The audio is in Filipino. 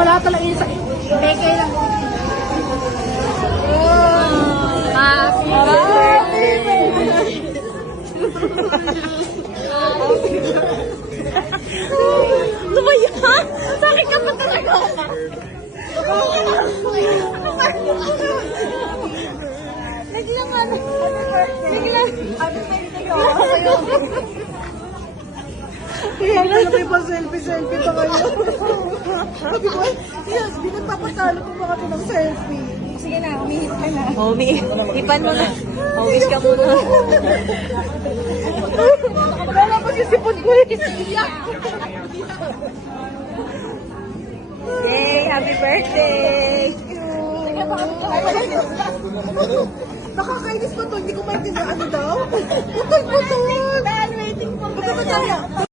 Wala talaga yung peke lang. Happy birthday! Lumaya! Sa akin ka pa talaga ako. Naglang ano? Naglang. Happy birthday ako sa'yo. Kaya na may pa-selfie pa kayo. Sabi ko, yes, di nagpapatalo po mga ito ng selfie. Sige na, umihip ka na. Ipan mo na. Wish ka muna. Wala pa sisipon ko eh. Yay! Happy birthday! Nakakainis pa to, hindi ko maintindihan ano daw. Putol-putol. Waiting po.